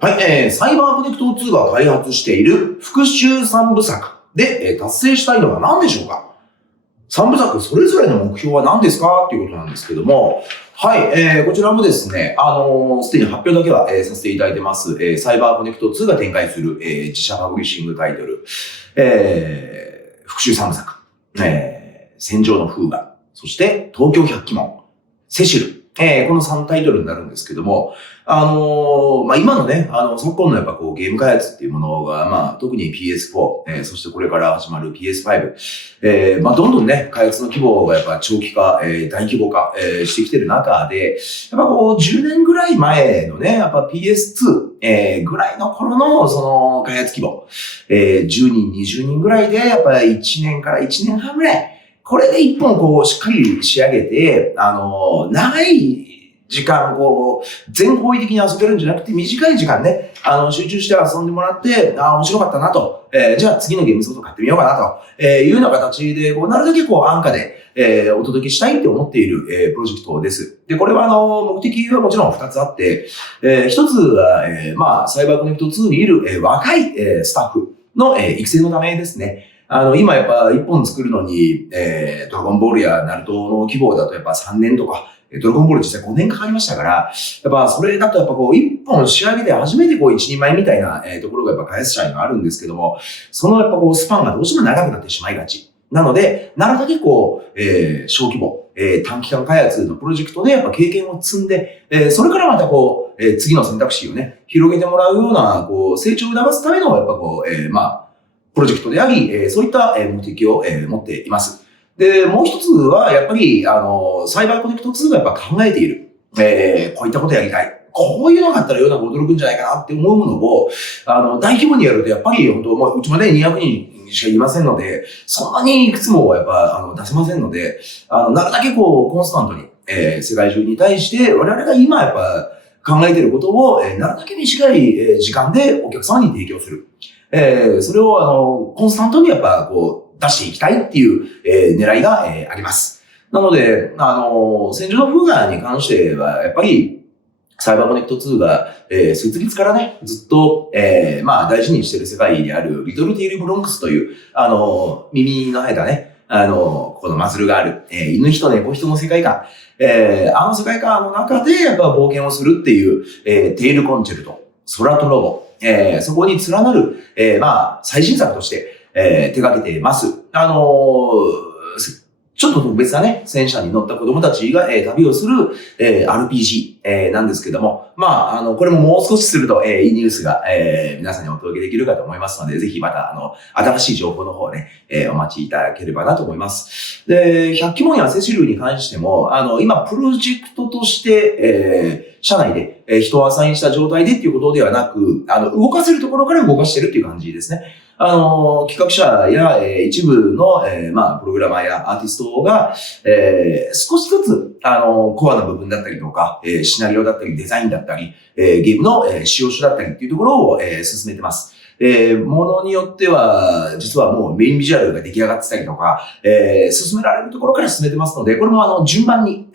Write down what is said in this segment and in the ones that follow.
はい、サイバーコネクト2が開発している復習3部作で、達成したいのは何でしょうか？ 3 部作それぞれの目標は何ですかっていうことなんですけども、はい、こちらもですね、すでに発表だけは、させていただいてます、サイバーコネクト2が展開する、自社パブリッシングタイトル、復習3部作、戦場の風雅、そして東京百鬼門、セシル、この3タイトルになるんですけども、今のね、昨今のやっぱこうゲーム開発っていうものが、特に PS4、そしてこれから始まる PS5、どんどんね、開発の規模がやっぱ長期化、大規模化、してきてる中で、やっぱこう10年ぐらい前のね、やっぱ PS2、ぐらいの頃のその開発規模、10人、20人ぐらいで、やっぱ1年から1年半ぐらい、これで一本こうしっかり仕上げて、長い時間、こう、全方位的に遊べるんじゃなくて、短い時間ね、集中して遊んでもらって、面白かったなと、じゃあ次のゲームソフト買ってみようかなと、いうような形で、こう、なるだけこう、安価で、お届けしたいって思っている、プロジェクトです。で、これは目的はもちろん2つあって、1つは、サイバーコネクト2にいる、若い、スタッフの、育成のためですね。今やっぱ一本作るのに、ドラゴンボールやナルトの規模だとやっぱ3年とか、ドラゴンボール実際5年かかりましたから、やっぱそれだとやっぱこう一本仕上げて初めてこう一人前みたいな、ところがやっぱ開発者にはあるんですけども、そのやっぱこうスパンがどうしても長くなってしまいがち。なので、なるだけこう、小規模、短期間開発のプロジェクトでやっぱ経験を積んで、それからまたこう、次の選択肢をね、広げてもらうような、こう、成長を促すためのやっぱこう、プロジェクトであり、そういった目的を持っています。で、もう一つは、やっぱり、サイバーコネクト2がやっぱ考えている。こういったことやりたい。こういうのがあったら世の中驚くんじゃないかなって思うものを、大規模にやると、やっぱり、本当もう、うちまで200人しかいませんので、そんなにいくつもやっぱ、出せませんので、なるだけこう、コンスタントに、世界中に対して、我々が今やっぱ考えていることを、なるだけ短い時間でお客様に提供する。それをコンスタントにやっぱこう出していきたいっていう、狙いが、あります。なので、戦場の風雅に関しては、やっぱり、サイバーコネクト2が、設立からね、ずっと、大事にしている世界である、リトルティールブロンクスという、耳の生えたね、このマズルがある、犬人猫人の世界観、世界観の中で、やっぱ冒険をするっていう、テイルコンチェルト、空とロボ、そこに連なる、最新作として、手掛けています。ちょっと特別なね、戦車に乗った子供たちが、旅をする、RPG、なんですけども、これももう少しすると、いいニュースが、皆さんにお届けできるかと思いますので、ぜひまた、新しい情報の方ね、お待ちいただければなと思います。で、百鬼門やセシルに関しても、今、プロジェクトとして、社内で、人をアサインした状態でっていうことではなく、動かせるところから動かしてるっていう感じですね。企画者や、一部の、プログラマーやアーティストが、少しずつ、コアな部分だったりとか、シナリオだったり、デザインだったり、ゲームの、使用書だったりっていうところを、進めてます。ものによっては、実はもうメインビジュアルが出来上がってたりとか、進められるところから進めてますので、これも順番に、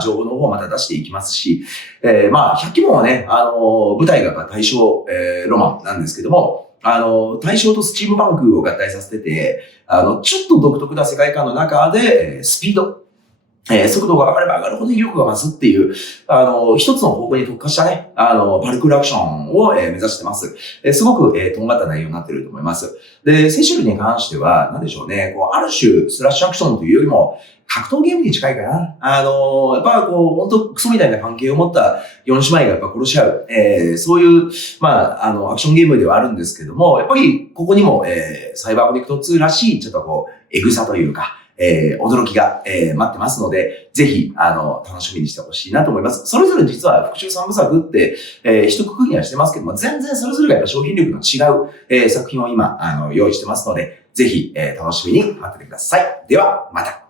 情報の方をまた出していきますし、百鬼門はね、舞台が大正、ロマンなんですけども、大正とスチームパンクを合体させてて、ちょっと独特な世界観の中で、スピード、速度が上がれば上がるほど威力が増すっていう、一つの方向に特化したね、パルクールアクションを、目指してます。すごく、とんがった内容になっていると思います。で、セシルに関しては、なんでしょうね、こう、ある種、スラッシュアクションというよりも、格闘ゲームに近いかな。やっぱこう、本当クソみたいな関係を持った4姉妹がやっぱ殺し合う。そういう、アクションゲームではあるんですけども、やっぱりここにも、サイバーコネクト2らしい、ちょっとこう、エグさというか、驚きが、待ってますので、ぜひ、楽しみにしてほしいなと思います。それぞれ実は復習3部作って、一括りにはしてますけども、全然それぞれがやっぱ商品力の違う、作品を今、用意してますので、ぜひ、楽しみに待っててください。では、また。